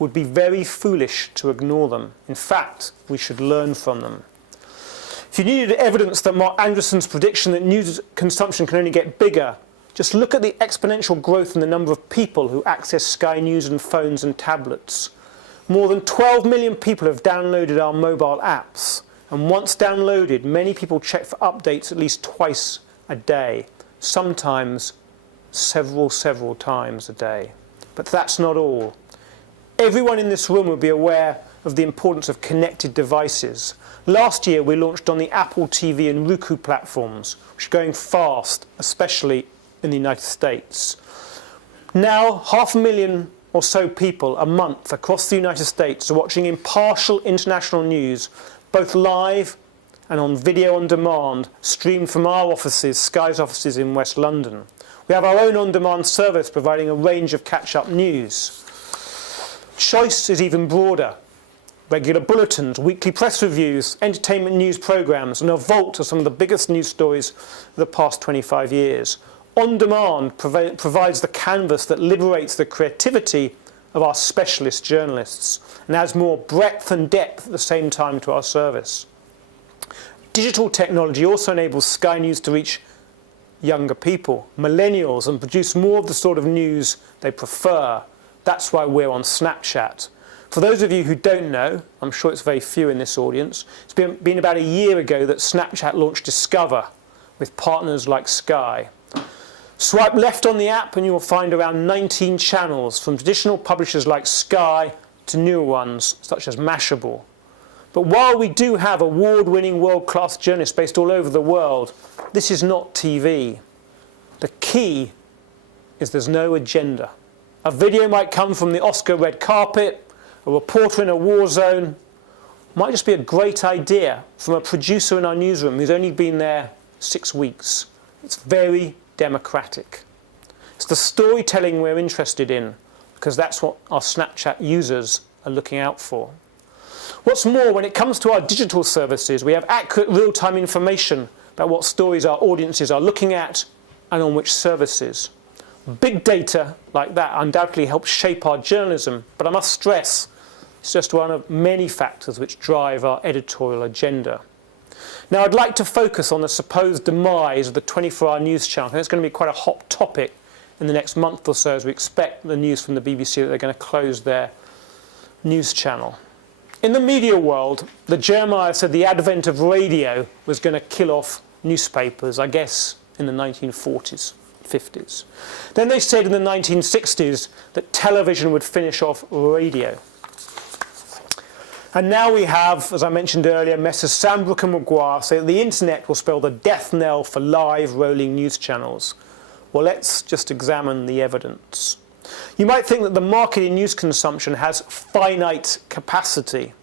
would be very foolish to ignore them. In fact, we should learn from them. If you needed evidence that Mark Andreessen's prediction that news consumption can only get bigger, just look at the exponential growth in the number of people who access Sky News on phones and tablets. More than 12 million people have downloaded our mobile apps, and once downloaded, many people check for updates at least twice a day, sometimes several times a day. But that's not all. Everyone in this room would be aware of the importance of connected devices. Last year we launched on the Apple TV and Roku platforms, which are going fast, especially in the United States. Now 500,000 or so people a month across the United States are watching impartial international news, both live and on video on demand, streamed from our offices, Sky's offices in West London. We have our own on-demand service providing a range of catch-up news. Choice is even broader. Regular bulletins, weekly press reviews, entertainment news programmes, and a vault of some of the biggest news stories of the past 25 years. On Demand provides the canvas that liberates the creativity of our specialist journalists and adds more breadth and depth at the same time to our service. Digital technology also enables Sky News to reach younger people, millennials, and produce more of the sort of news they prefer. That's why we're on Snapchat. For those of you who don't know, I'm sure it's very few in this audience, it's been about a year ago that Snapchat launched Discover with partners like Sky. Swipe left on the app and you will find around 19 channels, from traditional publishers like Sky to newer ones such as Mashable. But while we do have award-winning world-class journalists based all over the world, this is not TV. The key is there's no agenda. A video might come from the Oscar red carpet, a reporter in a war zone. Might just be a great idea from a producer in our newsroom who's only been there 6 weeks. It's very democratic. It's the storytelling we're interested in, because that's what our Snapchat users are looking out for. What's more, when it comes to our digital services, we have accurate real-time information about what stories our audiences are looking at and on which services. Big data like that undoubtedly helps shape our journalism, but I must stress it's just one of many factors which drive our editorial agenda. Now, I'd like to focus on the supposed demise of the 24-hour news channel. I think it's going to be quite a hot topic in the next month or so, as we expect the news from the BBC that they're going to close their news channel. In the media world, the Jeremiah said the advent of radio was going to kill off newspapers, I guess, in the 1940s, 50s. Then they said in the 1960s that television would finish off radio. And now we have, as I mentioned earlier, Messrs. Sandbrook and Maguire say that the internet will spell the death knell for live rolling news channels. Well, let's just examine the evidence. You might think that the market in news consumption has finite capacity.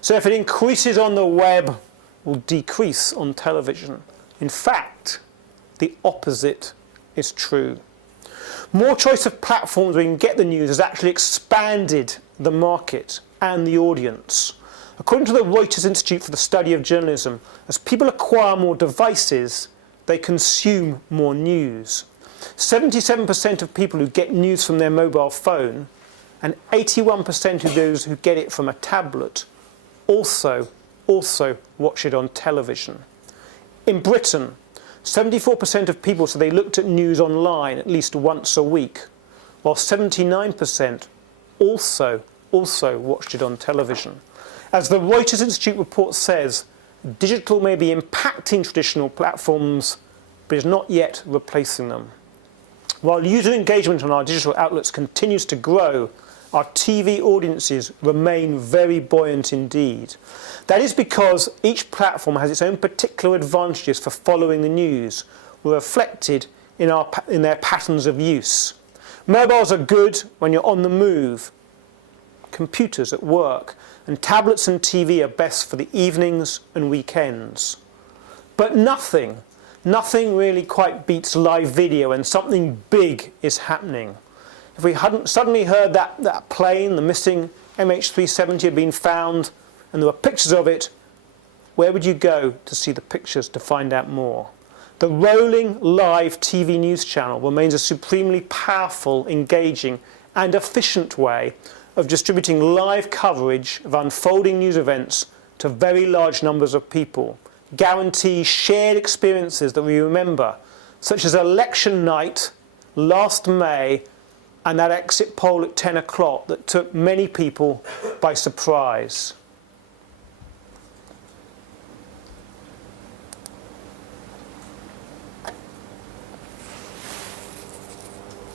So if it increases on the web, it will decrease on television. In fact, the opposite is true. More choice of platforms where you can get the news has actually expanded the market and the audience. According to the Reuters Institute for the Study of Journalism, as people acquire more devices, they consume more news. 77% of people who get news from their mobile phone and 81% of those who get it from a tablet also watch it on television. In Britain, 74% of people say they looked at news online at least once a week, while 79% also watched it on television. As the Reuters Institute report says, digital may be impacting traditional platforms, but is not yet replacing them. While user engagement on our digital outlets continues to grow, our TV audiences remain very buoyant indeed. That is because each platform has its own particular advantages for following the news, reflected in their patterns of use. Mobiles are good when you're on the move, computers at work, and tablets and TV are best for the evenings and weekends. But nothing really quite beats live video and something big is happening. If we hadn't suddenly heard that plane, the missing MH370 had been found, and there were pictures of it, where would you go to see the pictures to find out more? The rolling live TV news channel remains a supremely powerful, engaging and efficient way of distributing live coverage of unfolding news events to very large numbers of people, guarantee shared experiences that we remember, such as election night last May and that exit poll at 10 o'clock that took many people by surprise.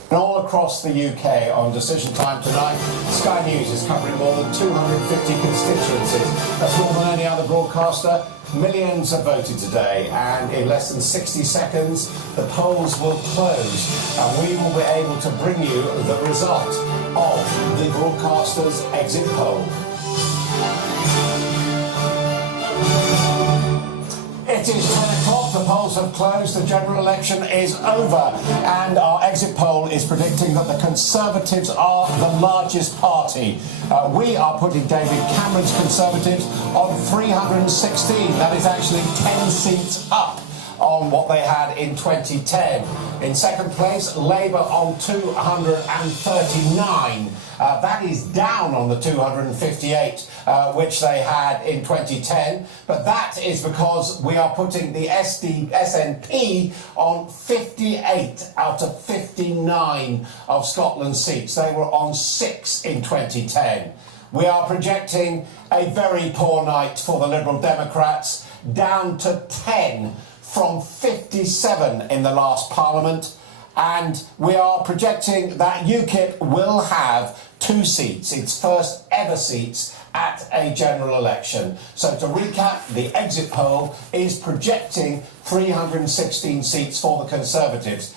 All across the UK on Decision Time tonight, Sky News is covering more than 250 constituencies. That's more than any other broadcaster. Millions have voted today, and in less than 60 seconds, the polls will close, and we will be able to bring you the result of the broadcaster's exit poll. It is 10 o'clock, the polls have closed, the general election is over, and our exit poll is predicting that the Conservatives are the largest party. We are putting David Cameron's Conservatives on 316. That is actually 10 seats up on what they had in 2010. In second place, Labour on 239. That is down on the 258 which they had in 2010, but that is because we are putting the SNP on 58 out of 59 of Scotland's seats. They were on 6 in 2010. We are projecting a very poor night for the Liberal Democrats, down to 10 from 57 in the last Parliament, and we are projecting that UKIP will have 2 seats, its first ever seats at a general election. So to recap, the exit poll is projecting 316 seats for the Conservatives.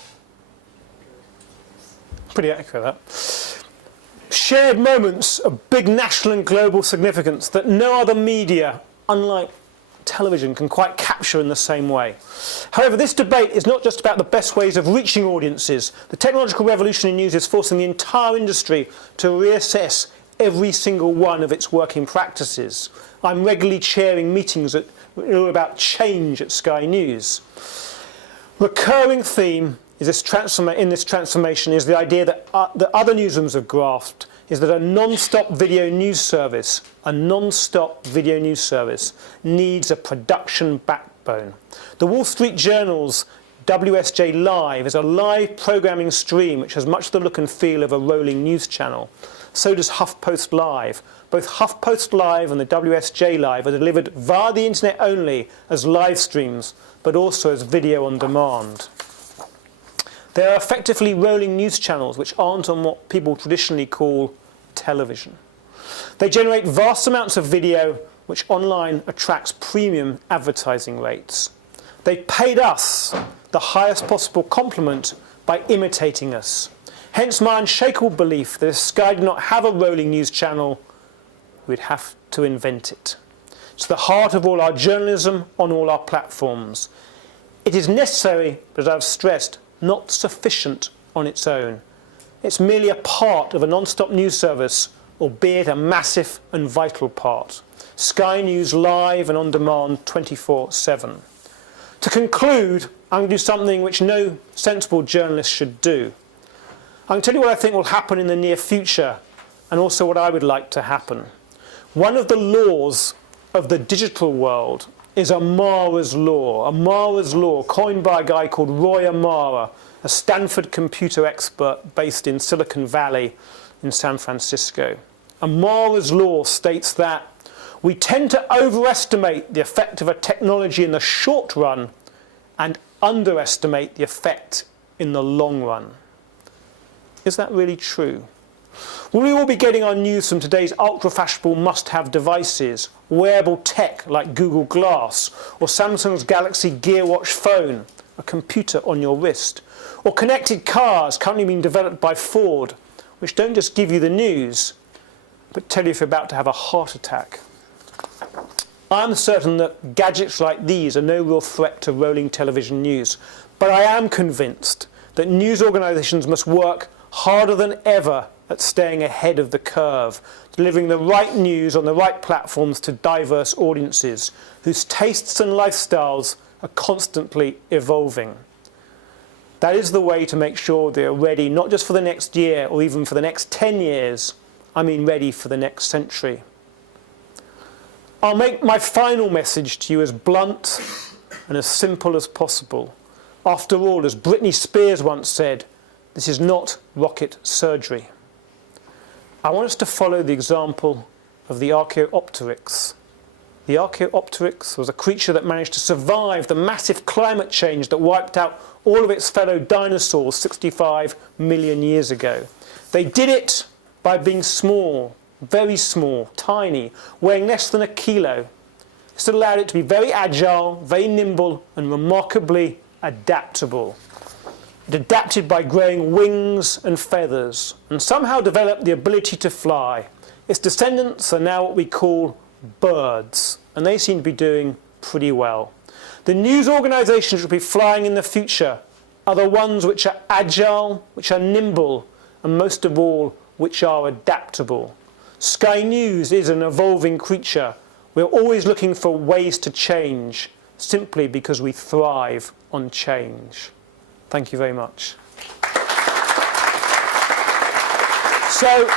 Pretty accurate, that. Shared moments of big national and global significance that no other media, unlike television, can quite capture in the same way. However, this debate is not just about the best ways of reaching audiences. The technological revolution in news is forcing the entire industry to reassess every single one of its working practices. I'm regularly chairing meetings about change at Sky News. Recurring theme is in this transformation is the idea that other newsrooms have grasped, is that a non-stop video news service needs a production backbone. The Wall Street Journal's WSJ Live is a live programming stream which has much the look and feel of a rolling news channel. So does HuffPost Live. Both HuffPost Live and the WSJ Live are delivered via the internet only as live streams, but also as video on demand. They are effectively rolling news channels which aren't on what people traditionally call television. They generate vast amounts of video which online attracts premium advertising rates. They paid us the highest possible compliment by imitating us. Hence my unshakable belief that if Sky did not have a rolling news channel, we'd have to invent it. It's the heart of all our journalism on all our platforms. It is necessary, but as I've stressed, not sufficient on its own. It's merely a part of a non-stop news service, albeit a massive and vital part. Sky News live and on demand 24/7. To conclude, I'm going to do something which no sensible journalist should do. I'm going to tell you what I think will happen in the near future and also what I would like to happen. One of the laws of the digital world is Amara's law coined by a guy called Roy Amara, a Stanford computer expert based in Silicon Valley in San Francisco. Amara's law states that we tend to overestimate the effect of a technology in the short run and underestimate the effect in the long run. Is that really true? Will we all be getting our news from today's ultra-fashionable must-have devices, wearable tech like Google Glass, or Samsung's Galaxy Gear Watch phone, a computer on your wrist, or connected cars currently being developed by Ford, which don't just give you the news, but tell you if you're about to have a heart attack? I'm certain that gadgets like these are no real threat to rolling television news, but I am convinced that news organisations must work harder than ever at staying ahead of the curve, delivering the right news on the right platforms to diverse audiences whose tastes and lifestyles are constantly evolving. That is the way to make sure they are ready not just for the next year or even for the next 10 years, I mean ready for the next century. I'll make my final message to you as blunt and as simple as possible. After all, as Britney Spears once said, this is not rocket surgery. I want us to follow the example of the Archaeopteryx. The Archaeopteryx was a creature that managed to survive the massive climate change that wiped out all of its fellow dinosaurs 65 million years ago. They did it by being small, very small, tiny, weighing less than a kilo. This allowed it to be very agile, very nimble, and remarkably adaptable. It adapted by growing wings and feathers, and somehow developed the ability to fly. Its descendants are now what we call birds, and they seem to be doing pretty well. The news organisations which will be flying in the future are the ones which are agile, which are nimble, and most of all, which are adaptable. Sky News is an evolving creature. We're always looking for ways to change, simply because we thrive on change. Thank you very much. So,